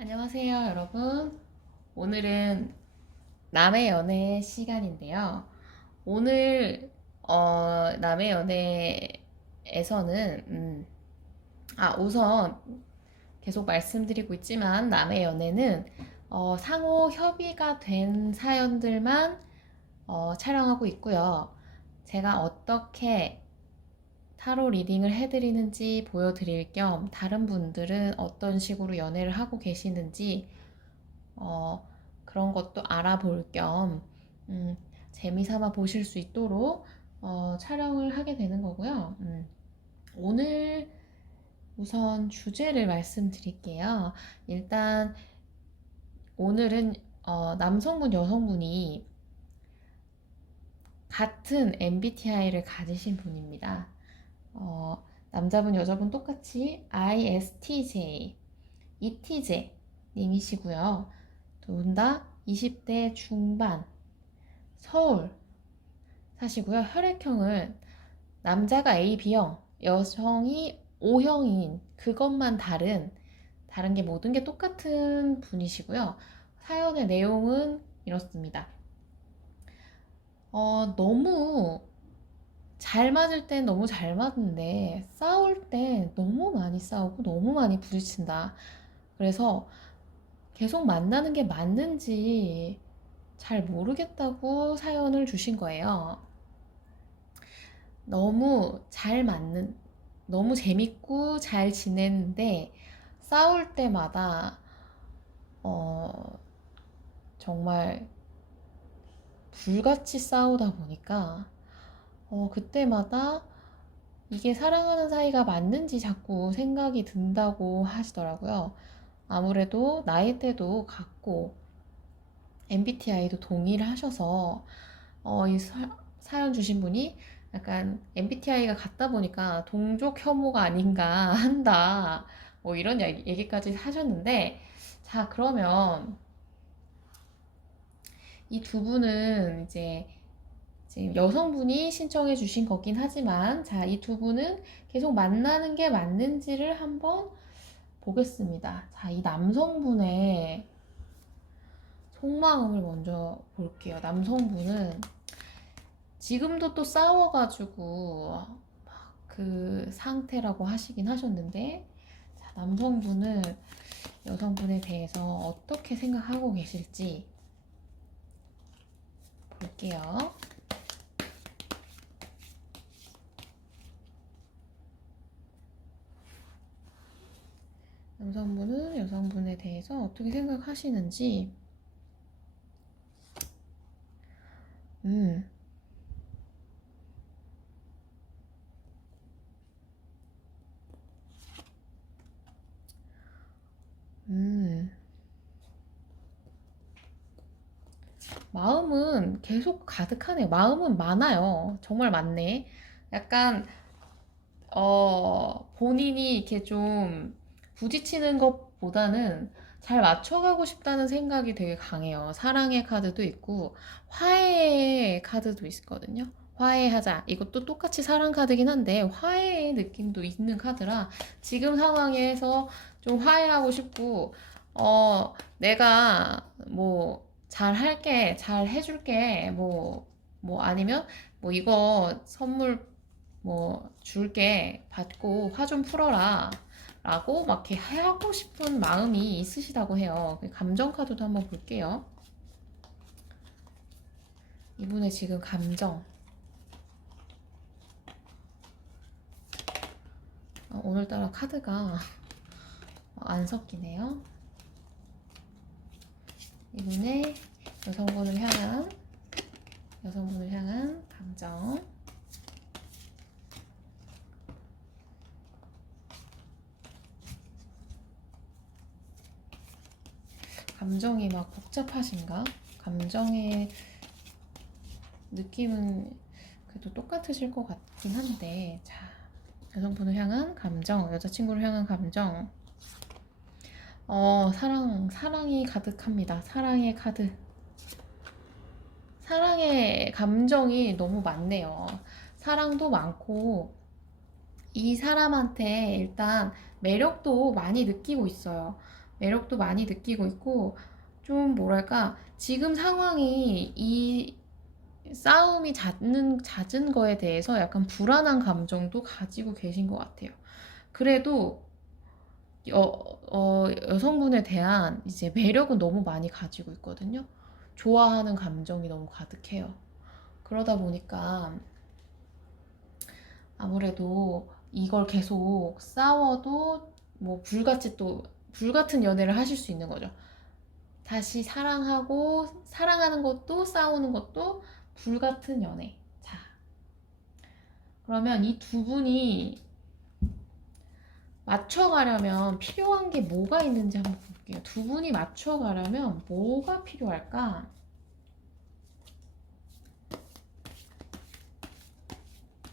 안녕하세요, 여러분. 오늘은 남의 연애 시간인데요. 오늘 남의 연애에서는 우선 계속 말씀드리고 있지만 남의 연애는 상호 협의가 된 사연들만 촬영하고 있고요. 제가 어떻게 타로 리딩을 해드리는지 보여드릴 겸 다른 분들은 어떤 식으로 연애를 하고 계시는지 어, 그런 것도 알아볼 겸 재미삼아 보실 수 있도록 촬영을 하게 되는 거고요. 오늘 우선 주제를 말씀드릴게요. 일단 오늘은 남성분, 여성분이 같은 MBTI를 가지신 분입니다. 남자분, 여자분 똑같이 ISTJ, ETJ 님이시고요. 두 분 다 20대 중반, 서울 사시고요. 혈액형은 남자가 AB 형, 여성이 O형인 그것만 다른 게 모든 게 똑같은 분이시고요. 사연의 내용은 이렇습니다. 너무 잘 맞을 땐 너무 잘 맞는데 싸울 때 너무 많이 싸우고 너무 많이 부딪힌다. 그래서 계속 만나는 게 맞는지 잘 모르겠다고 사연을 주신 거예요. 너무 잘 맞는, 너무 재밌고 잘 지내는데 싸울 때마다 어, 정말 불같이 싸우다 보니까 그때마다 이게 사랑하는 사이가 맞는지 자꾸 생각이 든다고 하시더라고요. 아무래도 나이대도 같고 MBTI도 동의를 하셔서 이 사연 주신 분이 약간 MBTI가 같다 보니까 동족 혐오가 아닌가 한다. 뭐 이런 얘기까지 하셨는데, 자, 그러면 이 두 분은 이제 지금 여성분이 신청해 주신 거긴 하지만, 자, 이 두 분은 계속 만나는 게 맞는지를 한번 보겠습니다. 자, 이 남성분의 속마음을 먼저 볼게요. 남성분은 지금도 또 싸워가지고 그 상태라고 하시긴 하셨는데, 자, 남성분은 여성분에 대해서 어떻게 생각하고 계실지 볼게요. 남성분은 여성분에 대해서 어떻게 생각하시는지, 음, 음, 마음은 계속 가득하네요. 마음은 많아요. 정말 많네. 약간 본인이 이렇게 좀 부딪히는 것보다는 잘 맞춰가고 싶다는 생각이 되게 강해요. 사랑의 카드도 있고, 화해의 카드도 있거든요. 화해하자. 이것도 똑같이 사랑 카드긴 한데, 화해의 느낌도 있는 카드라, 지금 상황에서 좀 화해하고 싶고, 내가 뭐, 잘 할게, 잘 해줄게, 뭐 아니면, 뭐 이거 선물 뭐 줄게 받고 화 좀 풀어라 라고 막 이렇게 하고 싶은 마음이 있으시다고 해요. 감정 카드도 한번 볼게요. 이분의 지금 감정. 오늘따라 카드가 안 섞이네요. 이분의 여성분을 향한 감정. 감정이 막 복잡하신가? 감정의 느낌은 그래도 똑같으실 것 같긴 한데, 자, 여성분을 향한 감정, 여자친구를 향한 감정. 사랑이 가득합니다. 사랑의 카드. 사랑의 감정이 너무 많네요. 사랑도 많고, 이 사람한테 일단 매력도 많이 느끼고 있어요. 매력도 많이 느끼고 있고, 좀 뭐랄까, 지금 상황이 이 싸움이 잦은 거에 대해서 약간 불안한 감정도 가지고 계신 것 같아요. 그래도 여성분에 대한 이제 매력은 너무 많이 가지고 있거든요. 좋아하는 감정이 너무 가득해요. 그러다 보니까 아무래도 이걸 계속 싸워도 뭐 불같은 연애를 하실 수 있는 거죠. 다시 사랑하고 사랑하는 것도 싸우는 것도 불같은 연애. 자, 그러면 이 두 분이 맞춰가려면 필요한 게 뭐가 있는지 한번 볼게요. 두 분이 맞춰가려면 뭐가 필요할까?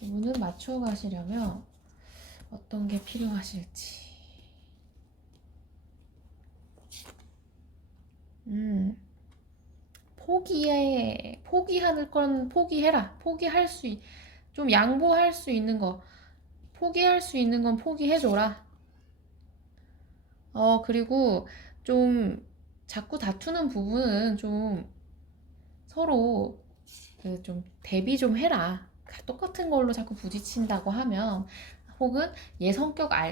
두 분은 맞춰가시려면 어떤 게 필요하실지. 포기하는 건 포기해라. 좀 양보할 수 있는 거, 포기할 수 있는 건 포기해줘라. 그리고 좀 자꾸 다투는 부분은 좀 서로 좀 대비 좀 해라. 똑같은 걸로 자꾸 부딪힌다고 하면, 혹은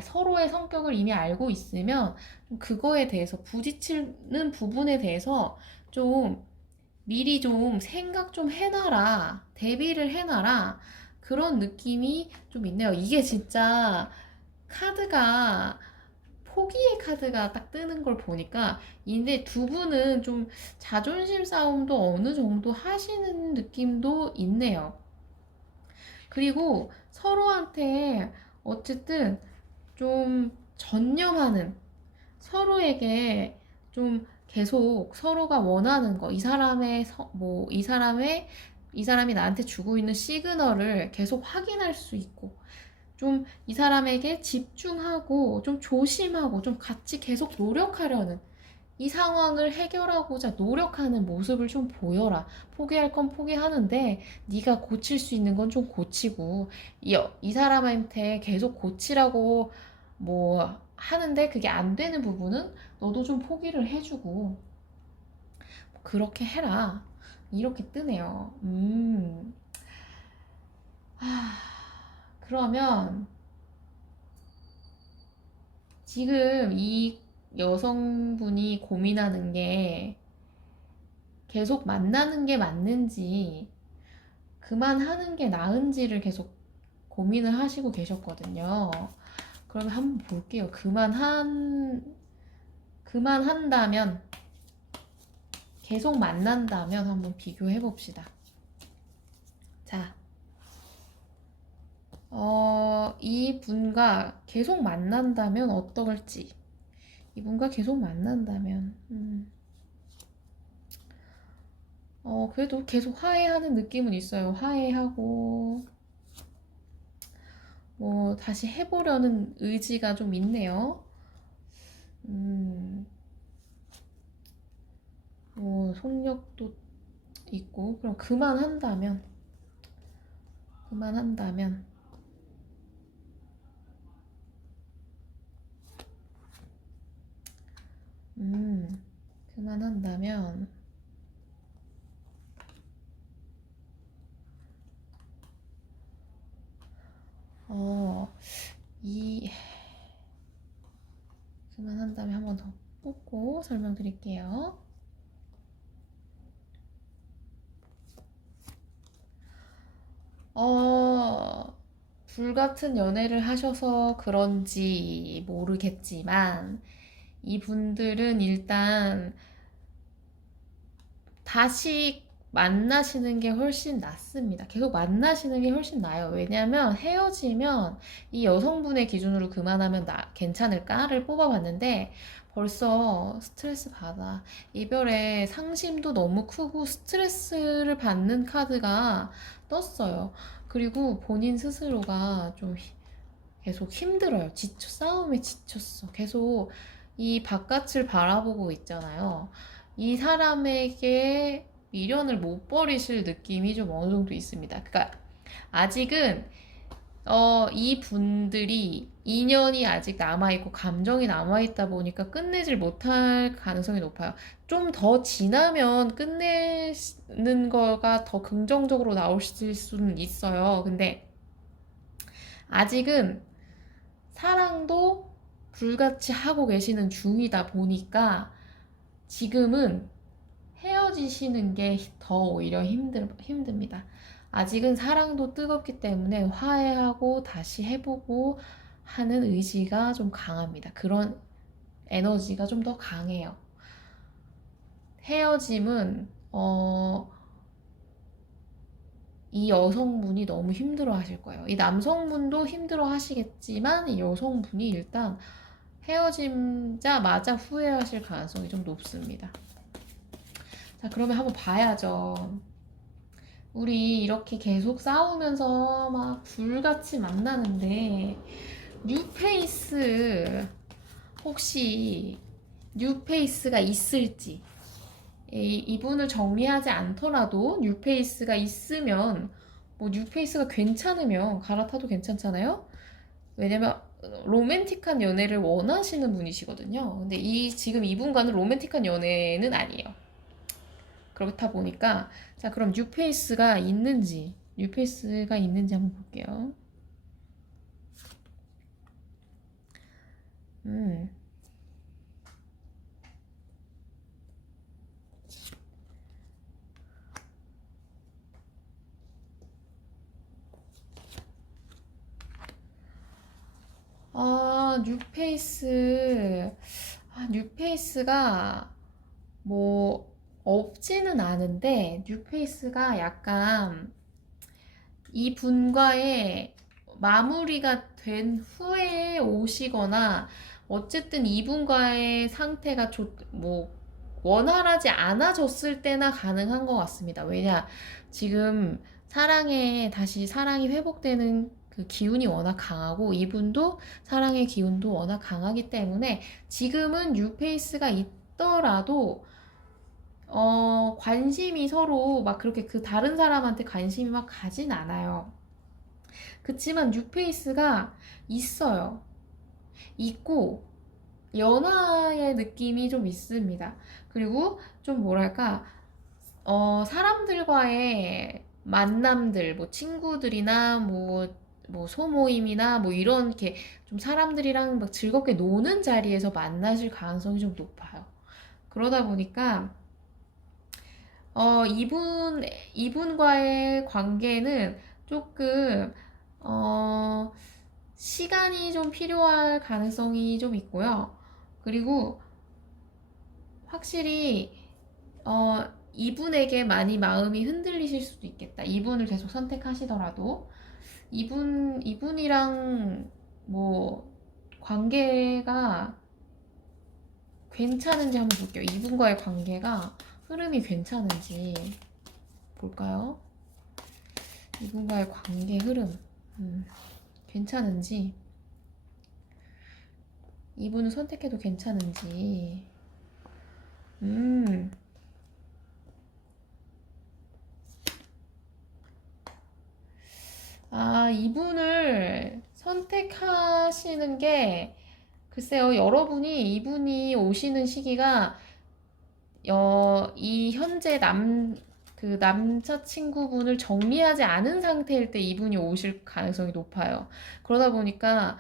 서로의 성격을 이미 알고 있으면 그거에 대해서 부딪히는 부분에 대해서 좀 미리 좀 생각 좀 해놔라. 대비를 해놔라. 그런 느낌이 좀 있네요. 이게 진짜 카드가 포기의 카드가 딱 뜨는 걸 보니까, 근데 두 분은 좀 자존심 싸움도 어느 정도 하시는 느낌도 있네요. 그리고 서로한테 어쨌든 좀 전념하는, 서로에게 좀 계속 서로가 원하는 거, 이 사람이 나한테 주고 있는 시그널을 계속 확인할 수 있고, 좀 이 사람에게 집중하고 좀 조심하고 좀 같이 계속 노력하려는, 이 상황을 해결하고자 노력하는 모습을 좀 보여라. 포기할 건 포기하는데 네가 고칠 수 있는 건 좀 고치고, 이 사람한테 계속 고치라고 뭐 하는데 그게 안 되는 부분은 너도 좀 포기를 해주고 그렇게 해라. 이렇게 뜨네요. 그러면 지금 이 여성분이 고민하는 게 계속 만나는 게 맞는지 그만하는 게 나은지를 계속 고민을 하시고 계셨거든요. 그러면 한번 볼게요. 그만한다면, 계속 만난다면 한번 비교해 봅시다. 자, 이분과 계속 만난다면 어떨지. 이분과 계속 만난다면, 그래도 계속 화해하는 느낌은 있어요. 화해하고, 뭐, 다시 해보려는 의지가 좀 있네요. 뭐, 속력도 있고, 그럼 그만한다면, 그만한다면, 그만한다면, 이 그만한다면 한 번 더 뽑고 설명드릴게요. 불같은 연애를 하셔서 그런지 모르겠지만 이분들은 일단 다시 만나시는 게 훨씬 낫습니다. 계속 만나시는 게 훨씬 나아요. 왜냐면 헤어지면 이 여성분의 기준으로 그만하면 괜찮을까를 뽑아봤는데 벌써 스트레스 받아. 이별에 상심도 너무 크고 스트레스를 받는 카드가 떴어요. 그리고 본인 스스로가 좀 계속 힘들어요. 싸움에 지쳤어. 계속 이 바깥을 바라보고 있잖아요. 이 사람에게 미련을 못 버리실 느낌이 좀 어느 정도 있습니다. 그러니까 아직은 이 분들이 인연이 아직 남아있고 감정이 남아있다 보니까 끝내질 못할 가능성이 높아요. 좀 더 지나면 끝내는 거가 더 긍정적으로 나올 수는 있어요. 근데 아직은 사랑도 불같이 하고 계시는 중이다 보니까 지금은 헤어지시는 게 더 오히려 힘듭니다. 아직은 사랑도 뜨겁기 때문에 화해하고 다시 해보고 하는 의지가 좀 강합니다. 그런 에너지가 좀 더 강해요. 헤어짐은, 이 여성분이 너무 힘들어 하실 거예요. 이 남성분도 힘들어 하시겠지만, 이 여성분이 일단 헤어지자마자 후회하실 가능성이 좀 높습니다. 자, 그러면 한번 봐야죠. 우리 이렇게 계속 싸우면서 막 불같이 만나는데 뉴페이스 혹시 뉴페이스가 있을지 이분을 정리하지 않더라도 뉴페이스가 있으면 뭐 뉴페이스가 괜찮으면 갈아타도 괜찮잖아요. 왜냐면 로맨틱한 연애를 원하시는 분이시거든요. 근데 지금 이분과는 로맨틱한 연애는 아니에요. 그렇다 보니까 자 그럼 뉴페이스가 있는지 한번 볼게요. 음. 뉴페이스가 뭐 없지는 않은데 뉴페이스가 약간 이분과의 마무리가 된 후에 오시거나 어쨌든 이분과의 상태가 원활하지 않아졌을 때나 가능한 것 같습니다. 왜냐 지금 다시 사랑이 회복되는 그 기운이 워낙 강하고 이분도 사랑의 기운도 워낙 강하기 때문에 지금은 뉴페이스가 있더라도 관심이 서로 막 그렇게 그 다른 사람한테 관심이 막 가진 않아요. 그치만 뉴페이스가 있어요. 있고, 연하의 느낌이 좀 있습니다. 그리고 좀 뭐랄까, 사람들과의 만남들, 뭐 친구들이나 뭐 소모임이나 뭐 이런 게 좀 사람들이랑 막 즐겁게 노는 자리에서 만나실 가능성이 좀 높아요. 그러다 보니까 이분과의 관계는 조금, 어, 시간이 좀 필요할 가능성이 좀 있고요. 그리고 확실히, 이분에게 많이 마음이 흔들리실 수도 있겠다. 이분을 계속 선택하시더라도. 이분이랑 뭐, 관계가 괜찮은지 한번 볼게요. 이분과의 관계가 흐름이 괜찮은지 볼까요? 이분과의 관계 흐름 괜찮은지 이분을 선택해도 괜찮은지 이분을 선택하시는 게 글쎄요, 여러분이 이분이 오시는 시기가 이 현재 그 남자친구분을 정리하지 않은 상태일 때 이분이 오실 가능성이 높아요. 그러다 보니까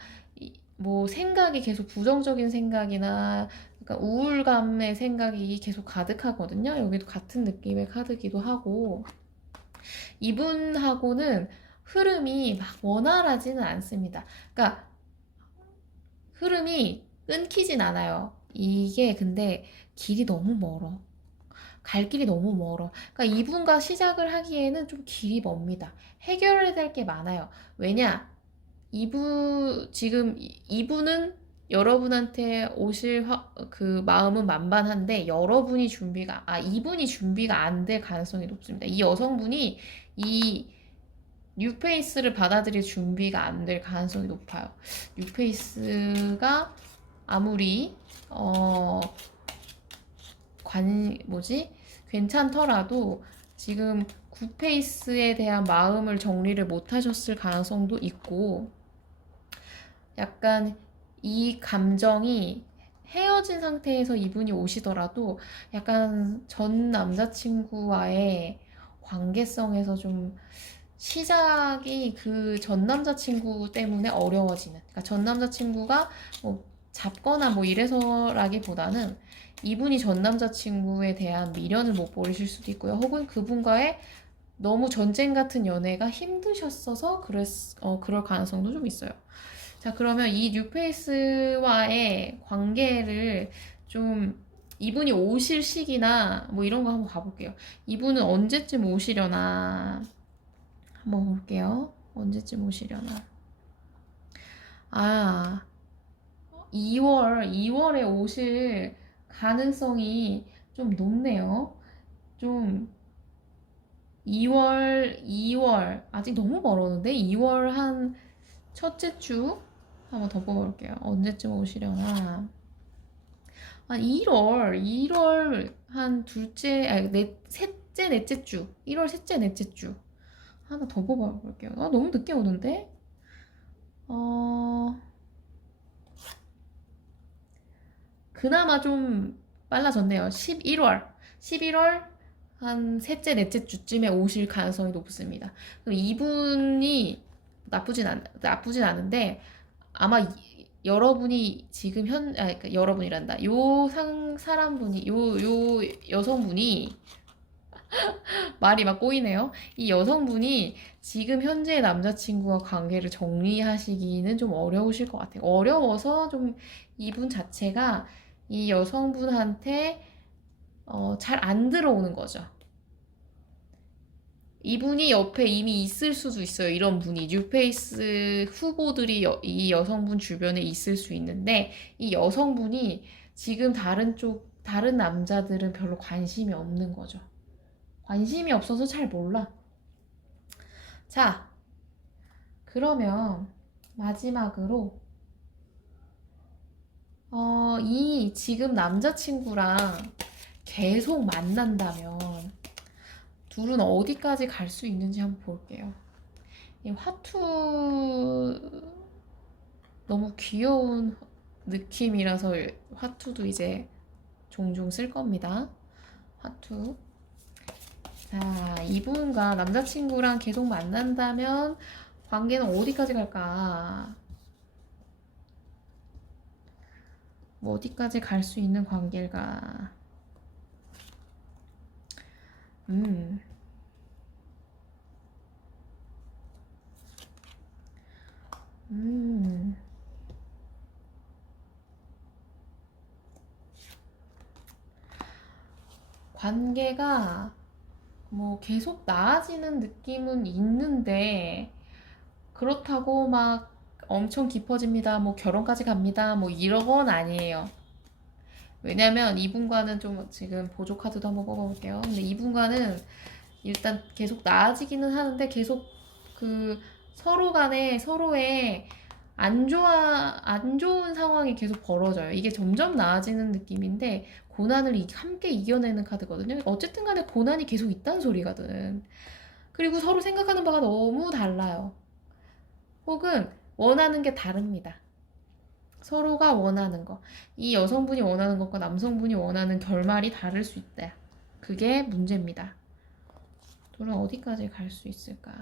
뭐 생각이 계속 부정적인 생각이나 약간 우울감의 생각이 계속 가득하거든요. 여기도 같은 느낌의 카드기도 하고 이분하고는 흐름이 막 원활하지는 않습니다. 그러니까 흐름이 끊기진 않아요. 이게 근데 길이 너무 멀어. 갈 길이 너무 멀어. 그러니까 이분과 시작을 하기에는 좀 길이 멉니다. 해결해야 될 게 많아요. 왜냐? 지금 이분은 여러분한테 오실 그 마음은 만반한데 이분이 준비가 안 될 가능성이 높습니다. 이 여성분이 이 뉴페이스를 받아들일 준비가 안 될 가능성이 높아요. 뉴페이스가 아무리 괜찮더라도 지금 굿페이스에 대한 마음을 정리를 못 하셨을 가능성도 있고, 약간 이 감정이 헤어진 상태에서 이분이 오시더라도 약간 전 남자친구와의 관계성에서 좀 시작이 그 전 남자친구 때문에 어려워지는, 그러니까 전 남자친구가 뭐 잡거나 뭐 이래서라기보다는 이분이 전 남자친구에 대한 미련을 못 버리실 수도 있고요. 혹은 그분과의 너무 전쟁 같은 연애가 힘드셨어서 그럴 가능성도 좀 있어요. 자, 그러면 이 뉴페이스와의 관계를 좀 이분이 오실 시기나 뭐 이런 거 한번 가볼게요. 이분은 언제쯤 오시려나 한번 볼게요. 언제쯤 오시려나. 아, 2월에 오실 가능성이 좀 높네요. 좀 2월, 아직 너무 멀었는데 2월 한 첫째 주 한번 더 뽑아볼게요. 언제쯤 오시려나. 한 1월 한 셋째, 넷째 주. 1월 셋째, 넷째 주. 하나 더 뽑아볼게요. 너무 늦게 오는데? 어, 그나마 좀 빨라졌네요. 11월 한 셋째, 넷째 주쯤에 오실 가능성이 높습니다. 그럼 이분이 나쁘진 않은데, 아마 여러분이 지금 그러니까 여러분이란다. 사람분이, 여성분이, 말이 막 꼬이네요. 이 여성분이 지금 현재 남자친구와 관계를 정리하시기는 좀 어려우실 것 같아요. 어려워서 좀 이분 자체가 이 여성분한테 잘 안 들어오는 거죠. 이분이 옆에 이미 있을 수도 있어요. 이런 분이 뉴페이스 후보들이 이 여성분 주변에 있을 수 있는데 이 여성분이 지금 다른 남자들은 별로 관심이 없는 거죠. 관심이 없어서 잘 몰라. 자, 그러면 마지막으로 이 지금 남자친구랑 계속 만난다면 둘은 어디까지 갈 수 있는지 한번 볼게요. 이 화투 너무 귀여운 느낌이라서 화투도 이제 종종 쓸 겁니다. 화투. 자, 이분과 남자친구랑 계속 만난다면 관계는 어디까지 갈까? 뭐 어디까지 갈 수 있는 관계일까? 음, 음. 관계가 뭐 계속 나아지는 느낌은 있는데 그렇다고 막 엄청 깊어집니다. 뭐 결혼까지 갑니다. 뭐 이런 건 아니에요. 왜냐면 이분과는 좀 지금 보조 카드도 한번 뽑아볼게요. 근데 이분과는 일단 계속 나아지기는 하는데 계속 그 서로 간에 서로의 안 좋은 상황이 계속 벌어져요. 이게 점점 나아지는 느낌인데 고난을 함께 이겨내는 카드거든요. 어쨌든 간에 고난이 계속 있다는 소리거든. 그리고 서로 생각하는 바가 너무 달라요. 혹은 원하는 게 다릅니다. 서로가 원하는 거. 이 여성분이 원하는 것과 남성분이 원하는 결말이 다를 수 있다. 그게 문제입니다. 둘은 어디까지 갈 수 있을까?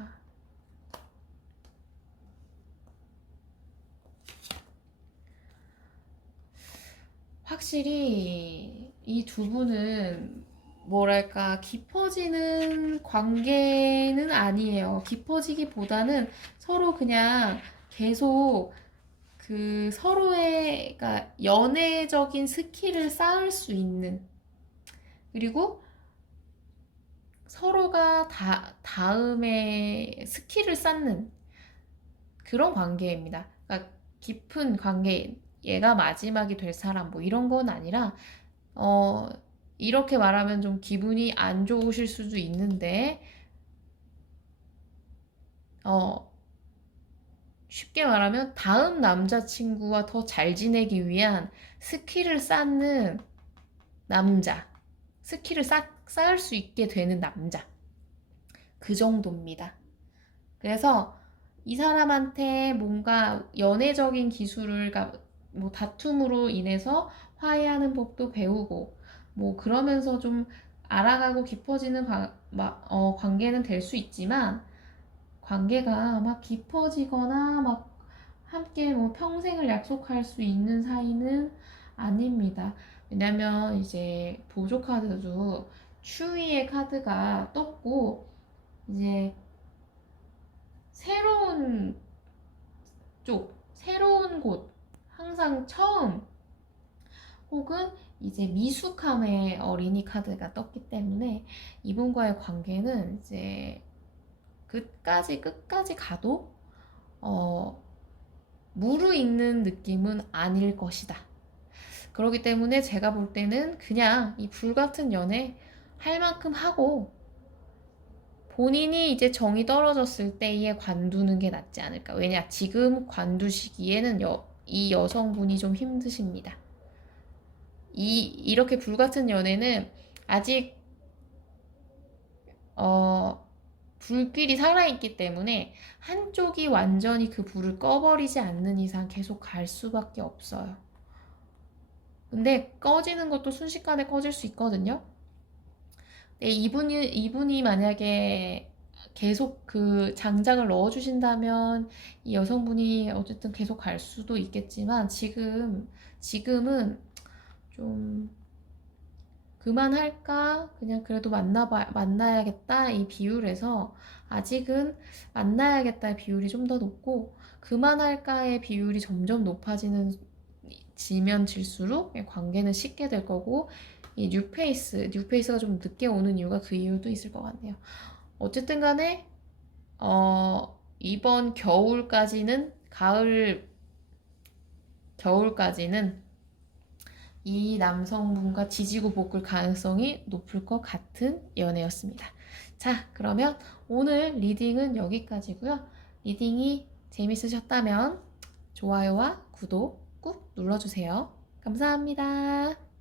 확실히 이 두 분은 뭐랄까 깊어지는 관계는 아니에요. 깊어지기보다는 서로 그냥 계속 그 서로의 그러니까 연애적인 스킬을 쌓을 수 있는 그리고 서로가 다음에 스킬을 쌓는 그런 관계입니다. 그러니까 깊은 관계, 얘가 마지막이 될 사람 뭐 이런 건 아니라 어 이렇게 말하면 좀 기분이 안 좋으실 수도 있는데 어 쉽게 말하면 다음 남자친구와 더 잘 지내기 위한 스킬을 쌓는 남자, 스킬을 쌓을 수 있게 되는 남자. 그 정도입니다. 그래서 이 사람한테 뭔가 연애적인 기술을, 그러니까 뭐 다툼으로 인해서 화해하는 법도 배우고, 뭐 그러면서 좀 알아가고 깊어지는 관계는 될 수 있지만, 관계가 막 깊어지거나 막 함께 뭐 평생을 약속할 수 있는 사이는 아닙니다. 왜냐면 이제 보조 카드도 추위의 카드가 떴고, 이제 새로운 새로운 곳, 항상 처음, 혹은 이제 미숙함의 어린이 카드가 떴기 때문에 이분과의 관계는 이제 끝까지 가도 무르익는 느낌은 아닐 것이다. 그렇기 때문에 제가 볼 때는 그냥 이 불같은 연애 할 만큼 하고, 본인이 이제 정이 떨어졌을 때에 관두는 게 낫지 않을까. 왜냐, 지금 관두시기에는 이 여성분이 좀 힘드십니다. 이렇게 불같은 연애는 아직 불길이 살아있기 때문에 한쪽이 완전히 그 불을 꺼버리지 않는 이상 계속 갈 수밖에 없어요. 근데 꺼지는 것도 순식간에 꺼질 수 있거든요. 근데 이분이 만약에 계속 그 장작을 넣어주신다면 이 여성분이 어쨌든 계속 갈 수도 있겠지만, 지금은 좀 그만할까? 그냥 그래도 만나야겠다. 이 비율에서 아직은 만나야겠다의 비율이 좀 더 높고, 그만할까의 비율이 점점 지면 질수록 관계는 식게 될 거고, 이 뉴페이스가 좀 늦게 오는 이유가 그 이유도 있을 것 같네요. 어쨌든 간에, 이번 겨울까지는 이 남성분과 지지고 볶을 가능성이 높을 것 같은 연애였습니다. 자, 그러면 오늘 리딩은 여기까지고요. 리딩이 재밌으셨다면 좋아요와 구독 꾹 눌러주세요. 감사합니다.